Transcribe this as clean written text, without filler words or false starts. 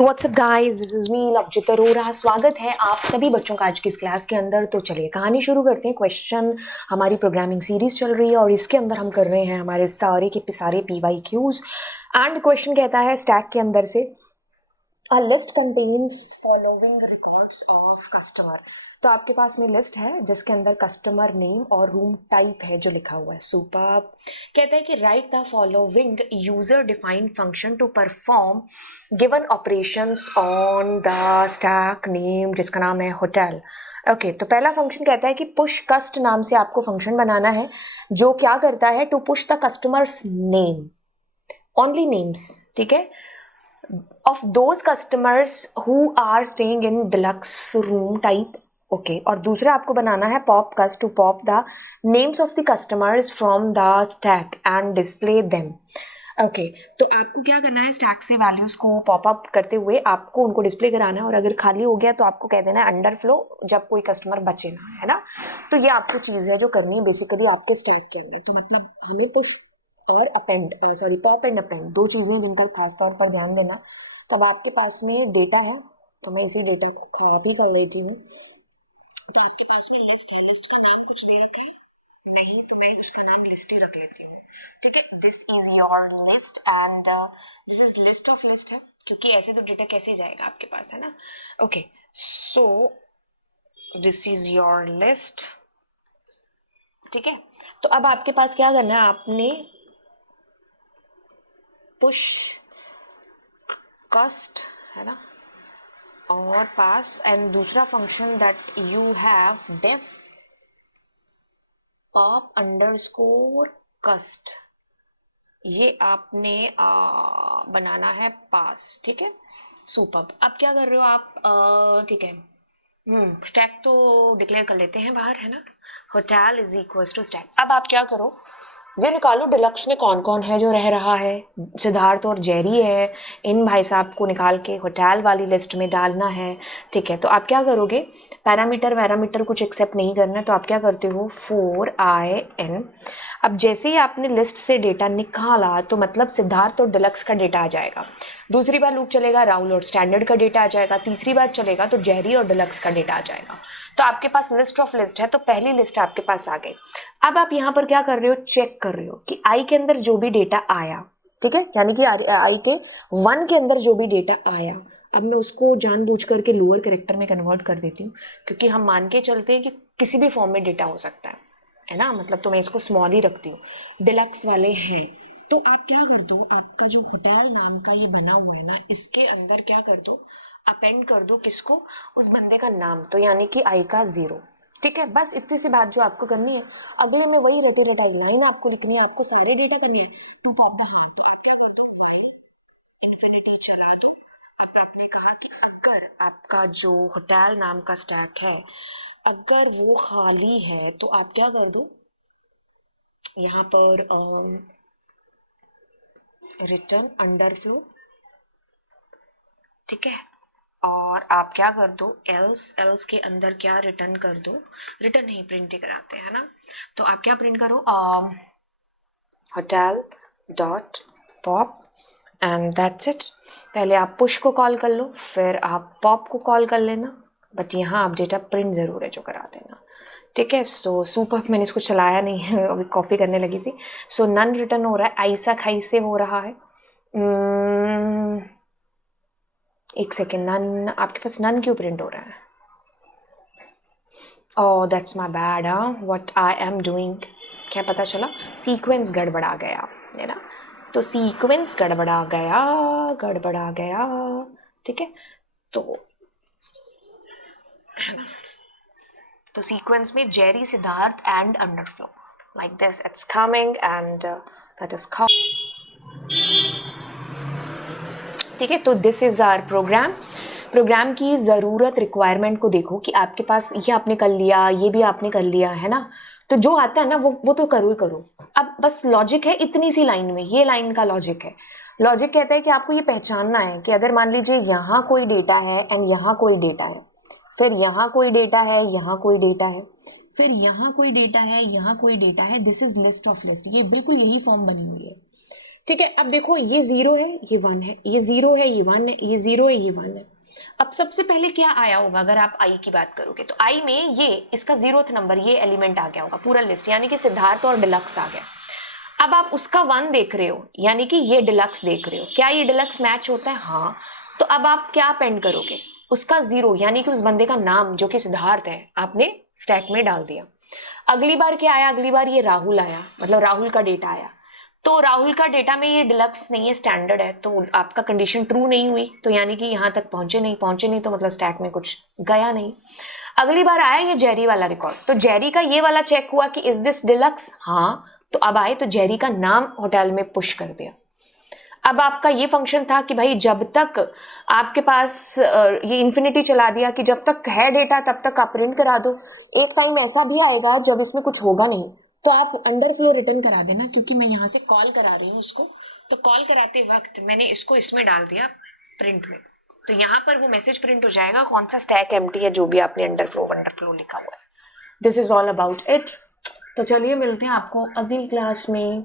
WhatsApp guys, this is me Lovejit Arora. स्वागत है आप सभी बच्चों का आज की इस क्लास के अंदर। तो चलिए कहानी शुरू करते हैं। क्वेश्चन हमारी प्रोग्रामिंग सीरीज चल रही है और इसके अंदर हम कर रहे हैं हमारे सारे के सारे PYQs। एंड क्वेश्चन कहता है स्टैक के अंदर से A list contains following records of customer। तो आपके पास में लिस्ट है जिसके अंदर कस्टमर नेम और रूम टाइप है जो लिखा हुआ है। सुपर कहता है कि write the following user defined function to perform given operations on the stack name जिसका नाम है होटल। ओके, तो पहला फंक्शन कहता है कि पुश कस्ट नाम से आपको फंक्शन बनाना है जो क्या करता है to push the customers name, only names, ठीक है, of those customers who are staying in deluxe room type। Okay, और दूसरा आपको बनाना है pop cust to pop the names of the customers from the stack and display them. Okay, तो आपको क्या करना है, स्टैक से वैल्यूज को पॉप अप करते हुए आपको उनको डिस्प्ले कराना है, और अगर खाली हो गया तो आपको कह देना है अंडरफ्लो जब कोई कस्टमर बचे ना, है ना। तो ये आपको चीज़ है जो करनी है बेसिकली आपके स्टैक के अंदर। तो मतलब हमें पुश और अपेंड पॉप एंड अपेंड दो चीज़ें जिनका खास तौर पर ध्यान देना। तो अब आपके पास में डेटा है, तो मैं इसी डेटा को कॉपी कर लेती हूँ। तो आपके पास में लिस्ट है, लिस्ट का नाम कुछ दे रखा है नहीं, तो मैं उसका नाम लिस्ट ही रख लेती हूँ, ठीक है। This is your list and this is list of list है, क्योंकि ऐसे तो डेटा कैसे जाएगा आपके पास, है ना। Okay, so this is your list, ठीक है। तो अब आपके पास क्या करना है, आपने पुश कस्ट, है ना, और पास एंड दूसरा function that you have def pop underscore cust, ये आपने बनाना है पास, ठीक है। सुपर। अब क्या कर रहे हो आप, ठीक है, स्टैक तो डिक्लेयर कर लेते हैं बाहर, है ना। Hotel is equals to stack. अब आप क्या करो, ये निकालो डिलक्स में कौन कौन है जो रह रहा है। सिद्धार्थ और जेरी है, इन भाई साहब को निकाल के होटल वाली लिस्ट में डालना है, ठीक है। तो आप क्या करोगे, पैरामीटर कुछ एक्सेप्ट नहीं करना है, तो आप क्या करते हो 4IN। अब जैसे ही आपने लिस्ट से डेटा निकाला तो मतलब सिद्धार्थ और डिलक्स का डेटा आ जाएगा। दूसरी बार लूप चलेगा, राहुल और स्टैंडर्ड का डेटा आ जाएगा। तीसरी बार चलेगा तो जेरी और डिलक्स का डेटा आ जाएगा। तो आपके पास लिस्ट ऑफ लिस्ट है, तो पहली लिस्ट आपके पास आ गई। अब आप यहाँ पर क्या कर रहे हो, चेक कर रहे हो कि आई के अंदर जो भी डेटा आया, ठीक है, यानी कि आई के 1 के अंदर जो भी डेटा आया, अब मैं उसको जानबूझ करके लोअर कैरेक्टर में कन्वर्ट कर देती हूँ, क्योंकि हम मान के चलते हैं कि किसी भी फॉर्म में डेटा हो सकता है ना, मतलब तो मैं इसको स्मॉल ही रखती हूँ। डिलक्स वाले हैं, तो आप क्या कर दो, आपका जो होटल नाम का ये बना हुआ है ना, इसके अंदर क्या कर दो, अपेंड कर दो किसको, उस बंदे का नाम, तो यानी कि आई का 0, ठीक है। बस इतनी सी बात जो आपको करनी है। अगले में वही रटी रटाई लाइन आपको लिखनी है, आपको सारे डेटा करनी है टू पॉप द हैंड। तो आप क्या कर दो, इन्फिनिटी चला दो। अब आपने कहा कि अगर आपका जो होटल नाम का स्टैक है अगर वो खाली है तो आप क्या कर दो, यहाँ पर रिटर्न अंडरफ्लो, ठीक है। और आप क्या कर दो, एल्स के अंदर क्या रिटर्न कर दो, रिटर्न नहीं प्रिंट ही कराते हैं ना, तो आप क्या प्रिंट करो, hotel dot pop and that's it. पहले आप पुश को कॉल कर लो, फिर आप पॉप को कॉल कर लेना, बट यहाँ आप डेटा प्रिंट ज़रूर है जो करा देना, ठीक है। सो सुपर, मैंने इसको चलाया नहीं है, अभी कॉपी करने लगी थी। सो नन रिटर्न हो रहा है, ऐसा खाई से हो रहा है। एक सेकेंड, नन आपके पास नन क्यों प्रिंट हो रहा है, oh that's my bad, what I am doing. क्या पता चला, सीक्वेंस गड़बड़ा गया, है ना। तो सीक्वेंस गड़बड़ा गया, ठीक है। तो तो सीक्वेंस में Jerry Siddharth and underflow like this it's coming and that is ठीक है। तो दिस इज आवर प्रोग्राम की ज़रूरत रिक्वायरमेंट को देखो कि आपके पास ये आपने कर लिया, ये भी आपने कर लिया, है ना। तो जो आता है ना वो तो करो ही करो। अब बस लॉजिक है इतनी सी लाइन में, ये लाइन का लॉजिक है। लॉजिक कहता है कि आपको ये पहचानना है कि अगर मान लीजिए यहाँ कोई डेटा है एंड यहाँ कोई डेटा है, फिर यहाँ कोई डेटा है, यहाँ कोई डेटा है, फिर यहाँ कोई डेटा है, यहाँ कोई डेटा है, this is list of list. ये बिल्कुल यही फॉर्म बनी हुई है, ठीक है, अब देखो ये 0 है, ये 1 है, ये 0 है, ये 1 है, ये 0 है, ये 1 है। अब सबसे पहले क्या आया होगा अगर आप आई की बात करोगे तो आई में ये इसका 0th नंबर ये एलिमेंट आ गया होगा पूरा लिस्ट, यानी कि सिद्धार्थ और डिलक्स आ गया। अब आप उसका 1 देख रहे हो यानी कि ये डिलक्स देख रहे हो, क्या ये डिलक्स मैच होता है? हाँ। तो अब आप क्या पेंड करोगे? उसका 0 यानी कि उस बंदे का नाम जो कि सिद्धार्थ है आपने स्टैक में डाल दिया। अगली बार क्या आया? अगली बार ये राहुल आया, मतलब राहुल का डेटा आया। तो राहुल का डेटा में ये डिलक्स नहीं है, स्टैंडर्ड है, तो आपका कंडीशन ट्रू नहीं हुई, तो यानी कि यहाँ तक पहुंचे नहीं तो मतलब स्टैक में कुछ गया नहीं। अगली बार आया ये जेरी वाला रिकॉर्ड, तो जेरी का ये वाला चेक हुआ कि इज दिस डिलक्स, हाँ। तो अब आए तो जेरी का नाम होटल में पुश कर दिया। अब आपका ये फंक्शन था कि भाई जब तक आपके पास ये इन्फिनिटी चला दिया कि जब तक है डेटा तब तक आप प्रिंट करा दो। एक टाइम ऐसा भी आएगा जब इसमें कुछ होगा नहीं, तो आप अंडरफ्लो रिटर्न करा देना, क्योंकि मैं यहाँ से कॉल करा रही हूँ उसको, तो कॉल कराते वक्त मैंने इसको इसमें डाल दिया प्रिंट में, तो यहाँ पर वो मैसेज प्रिंट हो जाएगा कौन सा स्टैक एम्प्टी है, जो भी आपने अंडरफ्लो लिखा हुआ है। This is all about it. तो चलिए मिलते हैं आपको अगली क्लास में।